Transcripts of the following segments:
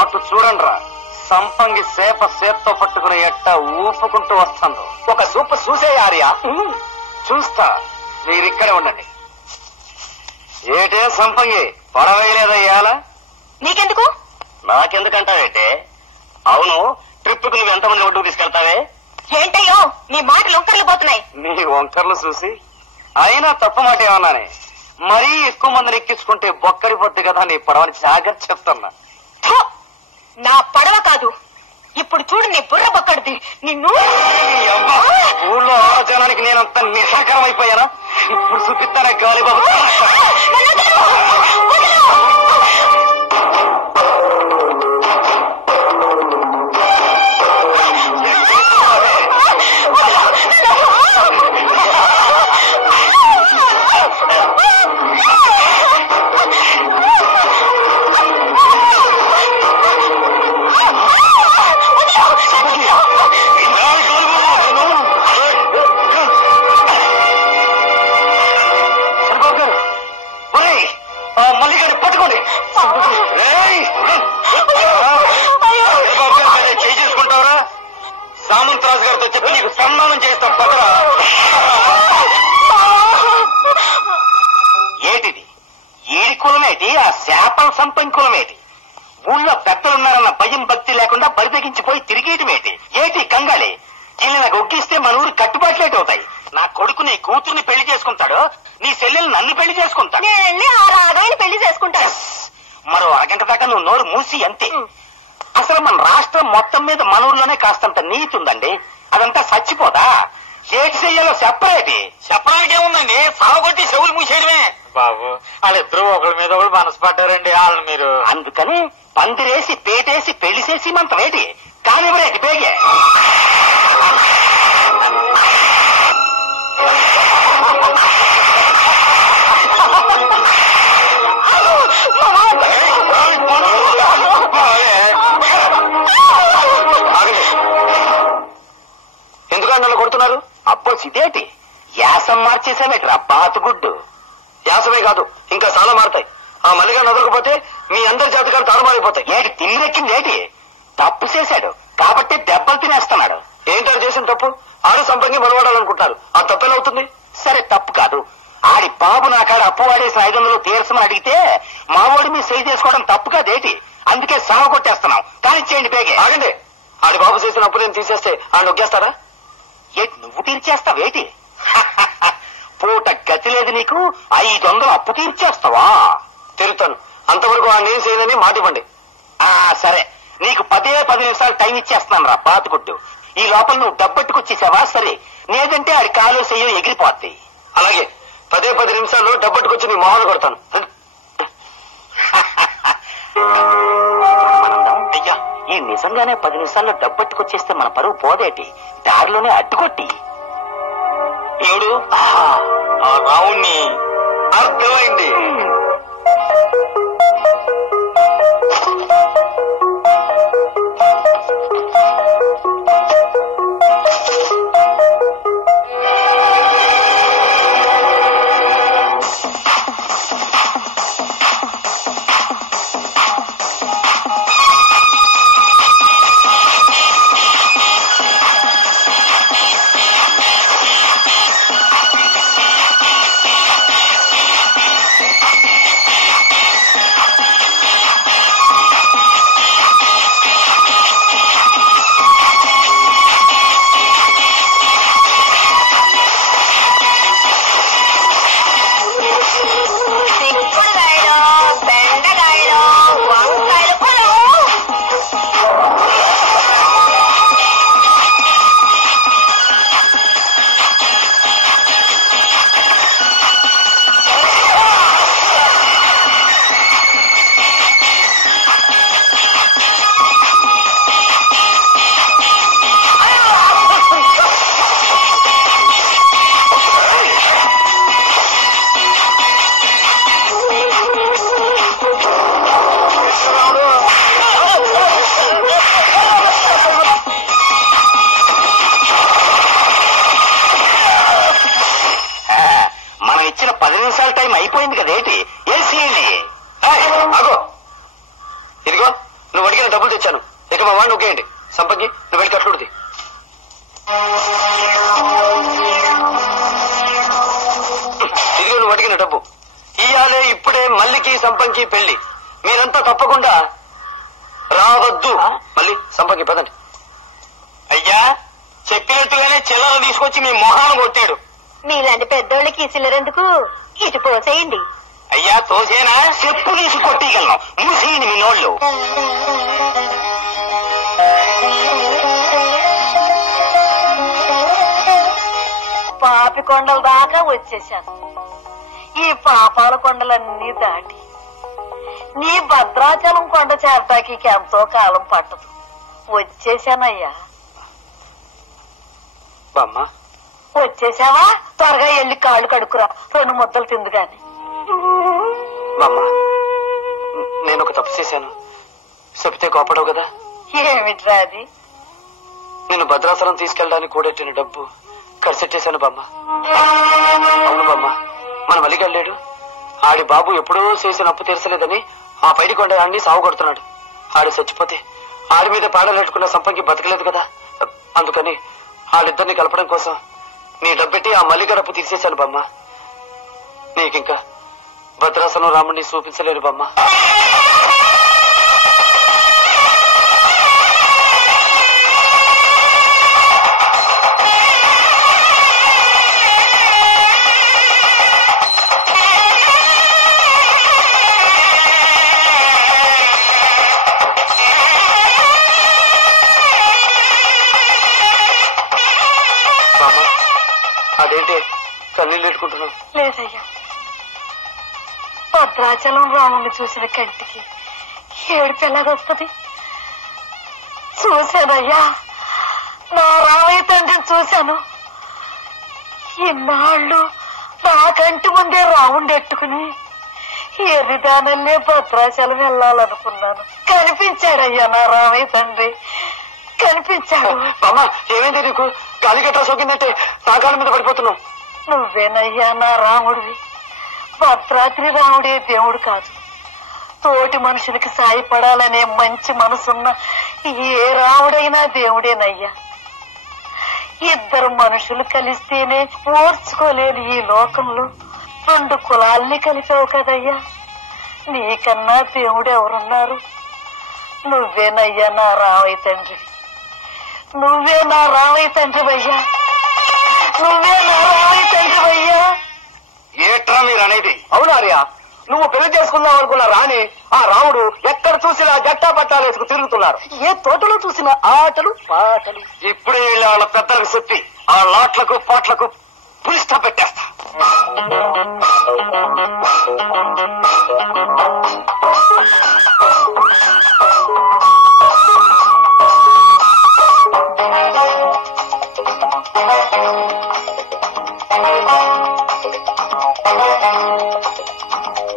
అటు చూడండిరా, సంపంగి సేప సేత్తో పట్టుకుని ఎట్ట ఊపుకుంటూ వస్తుందో. ఒక సూపు చూసే ఆర్య. చూస్తా, మీరిక్కడే ఉండండి. ఏటే సంపంగి, పడవేయలేదయ్యాలా? నీకెందుకు? నాకెందుకంటావేటే? అవును, ట్రిప్ కు నువ్వు ఎంతమంది ఒడ్డుకు తీసుకెళ్తావే? ఏంటయ్యో నీ మాటలు వంకర్లు పోతున్నాయి. నీ వంకర్లు చూసి అయినా తప్పు మాట ఏమన్నానే? మరీ ఎక్కువ మందిని ఎక్కించుకుంటే బొక్కడిపోద్ది కదా నీ పడవని జాగ్రత్త చెప్తున్నా. నా పడవ కాదు, ఇప్పుడు చూడు నీ బుర్ర బొక్కడిది. నిన్ను ఊళ్ళో ఆలోచనానికి నేనంత నిరాకరం అయిపోయానా? ఇప్పుడు చూపిస్తారా గాలిబాబు? మల్లిగాని పట్టుకోండి. చేసుకుంటావరా? సామంతరాజు గారితో చెప్పి నీకు సన్మానం చేస్తాం. పదరా. ఏటిది? ఈడి కులమేటి? ఆ శాపల సంపంగి కులమేటి? ఊళ్ళో పెద్దలున్నారన్న భయం భక్తి లేకుండా బరితెగించిపోయి తిరిగేయటమేటి? ఏటి కంగాలి? వీళ్ళని నాకు ఒగ్గిస్తే మన ఊరి కట్టుబాట్లేటి అవుతాయి. నా కొడుకు నీ కూతుర్ని పెళ్లి చేసుకుంటాడు, నీ చెల్లెలు నన్ను పెళ్లి చేసుకుంటాడు. పెళ్లి చేసుకుంటాడు. మరో అరగంట దాకా నువ్వు నోరు మూసి అంతే. అసలు మన రాష్ట్రం మొత్తం మీద మన ఊర్లోనే కాస్తంత నీతి ఉందండి. అదంతా చచ్చిపోదా? ఏటి చెయ్యాలో చెప్పరేటి? చెప్పడానికి ఏముందండి, సావగొట్టి చెవులు మూసేయడమే. బాబు వాళ్ళిద్దరూ ఒకరి మీద ఒకరు మనసు పడ్డారండి. వాళ్ళని మీరు అందుకని పందిరేసి పేటేసి పెళ్లి చేసి మంత వేటి కానివ్వరేటి బేగే. ఎందుకని నన్ను కొడుతున్నారు? అబ్బో సిదేటి యాసం మార్చేసావేట్రా బాతుగుడ్డు. యాసమే కాదు, ఇంకా చాలా మారుతాయి. ఆ మల్లిగాని వదలకపోతే మీ అందరి జాతకాలు తారుమారిపోతాయి. ఏటి తిమ్మిరెక్కింది? ఏటి తప్పు చేశాడు కాబట్టి దెబ్బలు తినేస్తున్నాడు. ఏంటారు చేసిన తప్పు? ఆడు సంపంగి మనవాడాలనుకుంటున్నారు. ఆ తప్పేలవుతుంది? సరే తప్పు కాదు. ఆడి బాబు నాకాడ అప్పు వాడేసిన 500 తీర్చమని అడిగితే మావాడి మీ సై చేసుకోవడం తప్పు కాదేటి? అందుకే సావ కొట్టేస్తున్నాం. కానిచ్చేయండి బేగే. ఆగండి, ఆడి బాబు చేసిన అప్పు నేను తీసేస్తే ఆయన నొగ్గేస్తారా? ఏటి నువ్వు తీర్చేస్తావేటి? పూట గతి లేదు నీకు, 500 అప్పు తీర్చేస్తావా? తిరుగుతాను. అంతవరకు ఆ నేను చేయనని మాట ఇవ్వండి. సరే, నీకు 10 నిమిషాలు టైం ఇచ్చేస్తున్నాను రా బాతుగుడ్డు. ఈ లోపల నువ్వు డబ్బట్టుకొచ్చేసావా? సరే, లేదంటే ఆడి కాలు చెయ్యో ఎగిరిపోద్ది. అలాగే 10 నిమిషాల్లో డబ్బట్టుకొచ్చి నీ మొహాలు కొడతాను. అయ్యా, ఈ నిజంగానే 10 నిమిషాల్లో డబ్బట్టుకొచ్చేస్తే మన పరువు పోదేటి? దారిలోనే అడ్డుకొట్టి ఏడు ఆ రావుణ్ణి. అర్థమైంది. తెచ్చాను. ఇక మా వాడిని ఒకేయండి. సంపంగి నువ్వు వెళ్ళి కట్లుడిది. ఇదిగో నువ్వు అడిగిన డబ్బు. ఇయాలే ఇప్పుడే మల్లికి సంపంగి పెళ్లి. మీరంతా తప్పకుండా రావద్దు. మళ్ళీ సంపంగి పదండి. అయ్యా చెప్పినట్టుగానే చిల్లర తీసుకొచ్చి మీ మొహాన్ని కొట్టాడు. మీలాంటి పెద్దోళ్ళకి చిల్లరెందుకు, ఇటు పోసేయండి. అయ్యా తోసేనా? చెప్పు తీసి కొట్టిగలను. మూసేయండి మీ నోళ్ళు. పాపి కొండల దాకా వచ్చేశాను. ఈ పాపాల కొండలన్నీ దాటి నీ భద్రాచలం కొండ చేరటానికి ఎంతో కాలం పట్టదు. వచ్చేశానయ్యా. బామ్మ వచ్చేసావా? త్వరగా వెళ్ళి కాళ్ళు కడుక్కురా, 2 ముద్దలు తిందు గాని. బామ్మ నేను ఒక తప్పు చేశాను. చెప్తే కోపడవు కదా? ఏమిట్రా అది? నేను భద్రాచలం తీసుకెళ్ళడానికి కూడెట్టిన డబ్బు ఖర్చెట్టేశాను బామ్మ. అవును బామ్మ, మన మల్లిగల్లేడు. ఆడి బాబు ఎప్పుడో చేసిన అప్పు తీర్చలేదని ఆ పైడి కొండ ఆడిని సాగు కొడుతున్నాడు. ఆడు చచ్చిపోతే ఆడి మీద పాడలేట్టుకున్న సంపంగి బతకలేదు కదా. అందుకని ఆడిద్దరిని కలపడం కోసం నీ డబ్బెట్టి ఆ మల్లిగడప్పు తీసేశాను బామ్మ. నీకింకా భద్రాసనం రాముడిని చూపించలేను బామ్మ. అదేంటి కన్నీళ్ళు పెట్టుకుంటున్నావు? లేదయ్యా, భద్రాచలం రాముని చూసిన కంటికి ఏడుపు ఎలాగొస్తుంది? చూశానయ్యా, నా రామయ్య తండ్రిని చూశాను. ఇన్నాళ్ళు నా కంటి ముందే రాముండి ఎట్టుకుని ఎర్రిదానల్లే భద్రాచలం వెళ్ళాలనుకున్నాను. కనిపించాడయ్యా నా రామయ్య తండ్రి, కనిపించాడు. బామ్మ ఏమైంది నీకు? గాలి గట్రా సోకిందంటే నా కాళ్ళ మీద పడిపోతున్నావు. నువ్వేనయ్యా నా రాముడివి. భద్రాద్రి రాముడే దేవుడు కాదు, తోటి మనుషులకి సాయపడాలనే మంచి మనసున్న ఏ రాముడైనా దేవుడేనయ్యా. 2 మనుషులు కలిస్తేనే ఓర్చుకోలేని ఈ లోకంలో 2 కులాల్ని కలిపావు కదయ్యా. నీకన్నా దేవుడు ఎవరున్నారు? నువ్వేనయ్యా నా రామయ్య తండ్రి. నువ్వే నా రామయ్య తండ్రివయ్యా. నువ్వే నా రామయ్య తండ్రివయ్యా. ఏట్రా మీరు అనేది? అవునార్యా, నువ్వు పెళ్లి చేసుకుందాం అనుకున్న రాణి ఆ రాముడు ఎక్కడ చూసినా గట్టా పట్టాలు వేసుకు తిరుగుతున్నారు. ఏ తోటలో చూసినా ఆటలు పాటలు. ఇప్పుడే వెళ్ళి వాళ్ళ పెద్దలకు చెప్పి ఆ లాట్లకు పాటలకు పులిస్టా పెట్టేస్తా.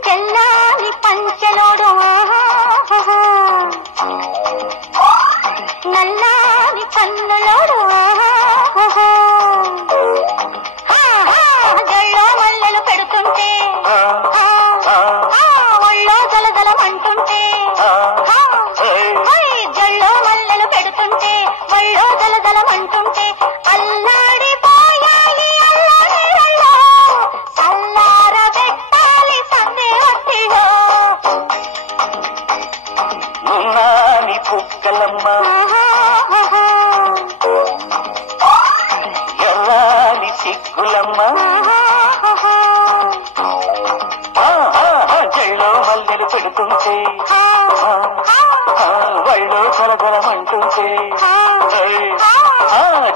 తెల్లాని పంచలోడు నల్లాని కన్నులోడు జల్లో మల్లెలు పెడుతుంటే ఒళ్ళో దలదలమంటుంటే జల్లో మల్లెలు పెడుతుంటే ఒళ్ళో దలదలమంటుంటే అల్లాడి పోయాలి అల్లాడి వెళ్ళో చల్లార పెట్టాలి సందే వట్టిలో. నాని కుక్కలమ్మ ఎర్రాని సిగ్గులమ్మ జైలో మల్లెలు పెడుతుంటే వళ్ళో కలగలమంటుంటే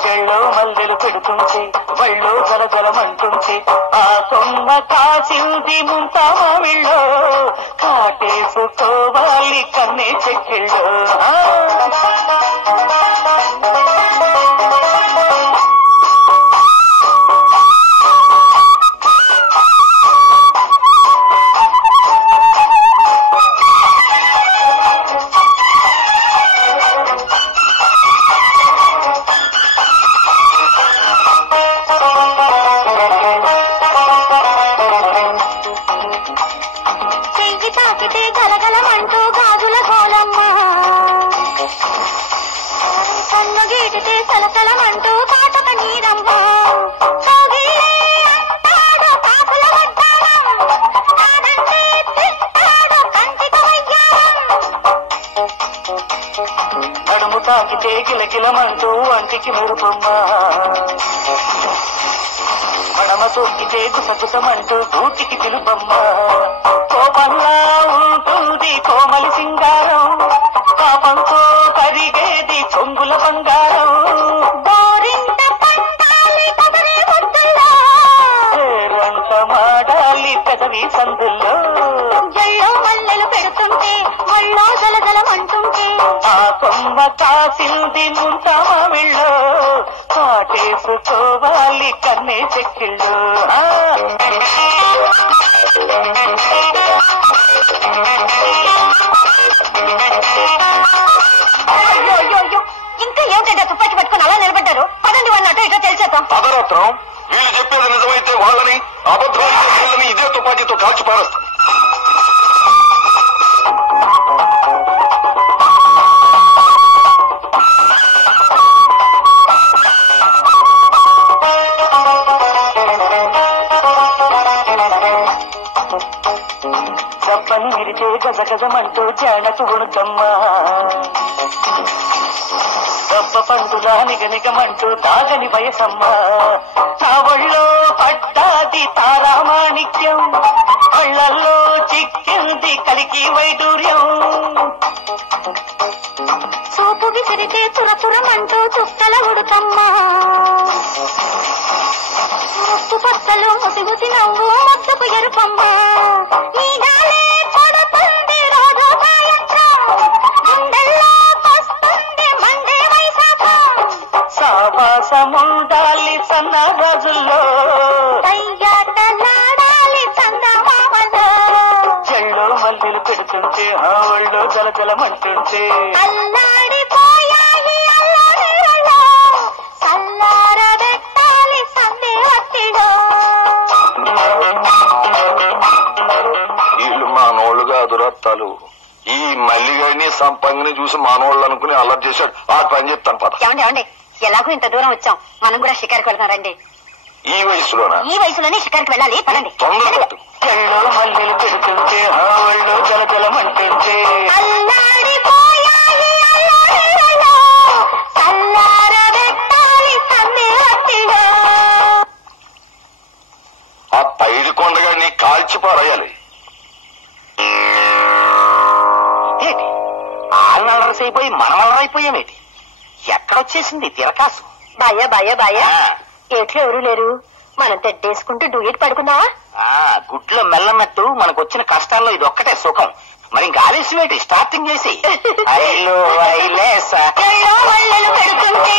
జైలో మల్లెలు పెడుతుంటే వళ్ళో కలగలమంటుంటే ఆ కొమ్మ కాసింది ముంతామావిళ్ళో కాటేసుకోవాలి కన్నే చెక్కిళ్ళో. చెయ్యి తాకితే గలగలమంటూ గాజుల గోలమ్మ తాకితే గిలగిలమంటూ వంటికి మెరుపమ్మ మడమ తొక్కితే గుసగుసమంటూ గూటికి పిలుపమ్మ కోపంలా ఉంటుంది కోమలి సింగారం పాపంతో కరిగేది చెంగుల బంగారం పేరంట మాడాలి పెదవి సందుల్లో జల్లో మల్లెలు పెడుతుంటే మళ్ళో జలజలమంటుంటే ఆ కొమ్మ కాసింది ముంటామా వీళ్ళు కాటేసుకోవాలి కన్నే చెక్కిళ్ళు అయ్యో అయ్యో అయ్యో ఇంకా ఏమిటంటే తుపాకి పట్టుకుని అలా నిలబడ్డారు పదండి వాళ్ళ అటో ఇటో తెలిసేద్దాం పదరత్నం వీళ్ళు చెప్పేది నిజమైతే వాళ్ళని అబద్ధమైతే వీళ్ళని ఇదే తుపాకీతో కాల్చి పారేస్తాం. చెప్పని విరిచే గజగజమంటూ జానకు ఉణుకమ్మ గొప్ప పండులా నిగనిగమంటూ తాగని వయసమ్మ నా ఒళ్ళో పట్టాది తారామాణిక్యం కళ్ళల్లో చిక్కింది కలికి వైడూర్యం చూపు విసిరితే చురచురమంటూ చుక్కల ఉడుకమ్మ ముత్తు పచ్చలు ముసి ముసి నవ్వు ముద్దుకు ఎరుపమ్మ ఈనాలే పడుతుంది రోజు సాయంత్రం గుండెల్లో వస్తుంది మండే వైశాఖం సావాసముండాలి సన్న రోజుల్లో తయ్యాటలాడాలి చందమామలో చెల్లో మల్లెలు పెడుతుంటే ఆ ఒళ్ళో జలజలమంటుంటే అల్లాడిపోయాయి అల్లాడిలో చల్లారబెట్టాలి సందే వట్టిలో వీళ్ళు మానోళ్ళుగా దురత్తాలు ఈ మల్లిగాడిని సంపంగిని చూసి మానోళ్ళు అనుకుని అల్లరి చేశాడు ఆ పని చెప్తాను పద. ఏమండి ఏమండి ఎలాగో ఇంత దూరం వచ్చాం మనం కూడా షికారికి వెళ్తున్నారండి ఈ వయసులోనా ఈ వయసులోనే షికారికి వెళ్ళాలి పదండి తొందర పెట్టు. చెల్లో మల్లెలు పెడుతుంటే ఆ ఒళ్ళో జలజలమంటుంటే అల్లాడిపోయాయి అల్లాడిలో చల్లారబెట్టాలి సందే వట్టిలో ఆ పైడి కొండగాడిని కాల్చి పారేయాలి. ఇదేంటి ఆళ్ళనరసి అయిపోయి మనమల్లరైపోయామేటి ఎక్కడొచ్చేసింది తిరకాసు బాయ్య బాయ్య బాయ్య ఆ. ఏట్లో ఎవరు లేరు మనం తెడ్డేసుకుంటూ డూయట్ పడుకుందావా గుడ్లో మెల్లన్నట్టు మనకొచ్చిన కష్టాల్లో ఇది ఒక్కటే సుఖం మరి ఇంకా ఆలస్యం ఏంటి స్టార్టింగ్ చేసి ఐలో ఐలేసా జల్లో మల్లెలు పెడుతుంటే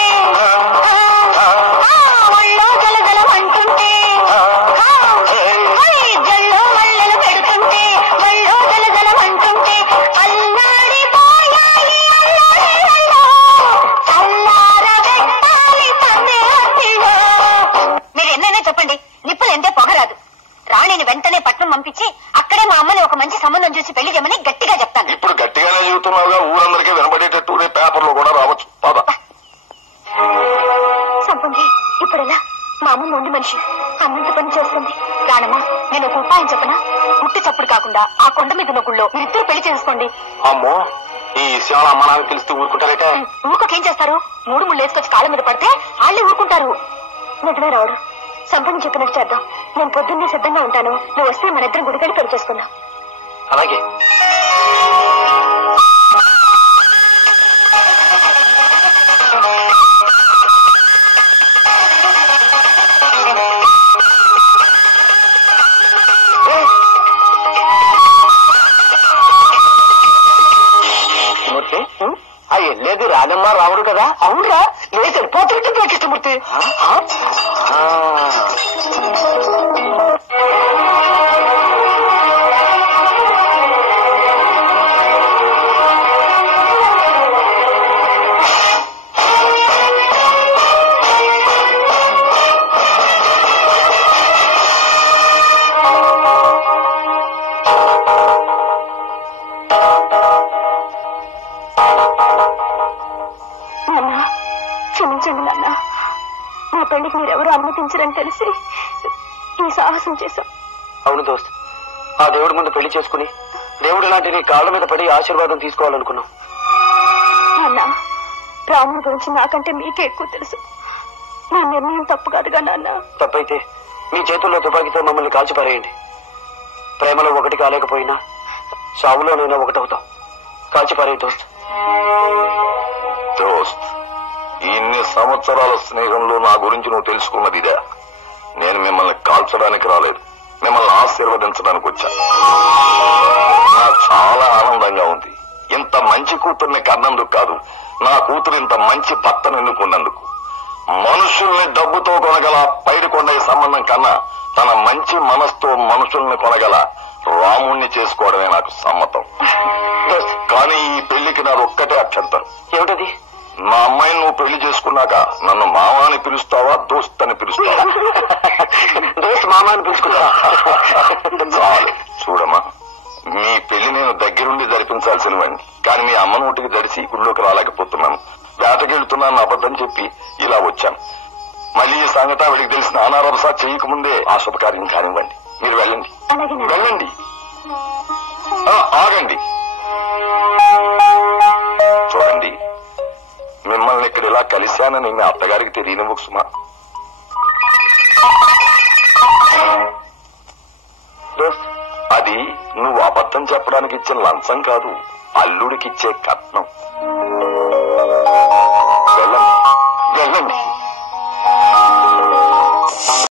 ఒళ్ళో జలజలమంటుంటే జల్లో మల్లెలు పెడుతుంటే ఒళ్ళో జలజలమంటుంటే అల్లాడిపోయాయి అల్లాడిలో చల్లారబెట్టాలి సందే వట్టిలో మీరు ఎన్నైనా చెప్పండి నిప్పులు ఎంతే పొగరాదు రాణిని వెంటనే పట్నం పంపించి అక్కడే మా అమ్మని ఒక మంచి సంబంధం చూసి పెళ్లి చేయమని గట్టిగా చెప్తాను ఇప్పుడు గట్టిగానే చెబుతున్నావుగా ఊరందరికీ వినబడేటట్టు రేపు పేపర్లో కూడా రావచ్చు పద. సంపంగి ఇప్పుడెలా మా అమ్మ మొండి మనిషి అన్నంత పని చేస్తుంది రానమ్మా నేను ఒక ఉపాయం చెప్పనా గుట్టి చప్పుడు కాకుండా ఆ కొండ మీద నొగుళ్ళో మీరిద్దరు పెళ్లి చేసుకోండి అమ్మో ఈ విషయాలు అమ్మ నాకు తెలిస్తే ఊరుకుంటారట. ఊరికేం చేస్తారు 3 ముళ్ళు వేసుకొచ్చి కాళ్ళ మీద పడితే వాళ్ళే ఊరుకుంటారు నిజమే రావుడు సంపంగి చెప్పినట్టు చేద్దాం నేను పొద్దున్నే సిద్ధంగా ఉంటాను నువ్వు వస్తే మన ఇద్దరం గుడికెళ్ళి పెళ్లి చేసుకుందాం అలాగే మూర్తి ఆ వెళ్ళేది రానమ్మ రావుడు కదా అవునరా లేచాడు పోతుంటే కృష్ణమూర్తి క్షమించండి నాన్న నా పెళ్లికి మీరెవరూ అనుమతించరని తెలిసి ఈ సాహసం చేశాం అవును దోస్త్ ఆ దేవుడి ముందు పెళ్లి చేసుకుని దేవుడు లాంటి నీ కాళ్ళ మీద పడి ఆశీర్వాదం తీసుకోవాలనుకున్నాం నాన్న ప్రాణం గురించి నాకంటే మీకే ఎక్కువ తెలుసు. నా నిర్ణయం తప్పు కాదుగా నాన్న. తప్పైతే మీ చేతుల్లో తుపాకీతో మమ్మల్ని కాల్చిపారేయండి. ప్రేమలో ఒకటి కాలేకపోయినా సావులోనైనా ఒకటవుతాం. కాల్చిపారే దోస్త్. దోస్త్, ఇన్ని సంవత్సరాల స్నేహంలో నా గురించి నువ్వు తెలుసుకున్నది ఇదే. నేను మిమ్మల్ని కాల్చడానికి రాలేదు, మిమ్మల్ని ఆశీర్వదించడానికి వచ్చా. నాకు చాలా ఆనందంగా ఉంది. ఇంత మంచి కూతుర్ని కన్నందుకు కాదు, నా కూతురు ఇంత మంచి భర్తను ఎన్నుకున్నందుకు. మనుషుల్ని డబ్బుతో కొనగల పైడి కొండయ్య సంబంధం కన్నా తన మంచి మనసుతో మనుషుల్ని కొనగల రాముణ్ణి చేసుకోవడమే నాకు సమ్మతం. కానీ ఈ పెళ్లికి నాది ఒక్కటే అభ్యంతరం. ఏమిటది? మా అమ్మాయిని నువ్వు పెళ్లి చేసుకున్నాక నన్ను మామ అని పిలుస్తావా, దోస్త్ అని పిలుస్తావా? దోస్త్ మామ అని పిలుచుకుంటా. చాలు చూడమ్మా, మీ పెళ్లి నేను దగ్గరుండి జరిపించాల్సిన వాడిని. కానీ మీ అమ్మ నోటికి దడిసి గుళ్ళోకి రాలేకపోతున్నాను. వేటకెళ్తున్నాను అబద్ధం చెప్పి ఇలా వచ్చాను. మళ్ళీ ఈ సంగతి ఆవిడికి తెలిసిన అనారభస చేయకముందే ఆ శుభకార్యం కానివ్వండి. మీరు వెళ్ళండి, వెళ్ళండి. ఆగండి. చూడండి, మిమ్మల్ని ఇక్కడ ఇలా కలిశానని మీ అత్తగారికి తెలియనివ్వకు సుమా. అది నువ్వు అబద్ధం చెప్పడానికి ఇచ్చిన లంచం కాదు, అల్లుడికిచ్చే కట్నం.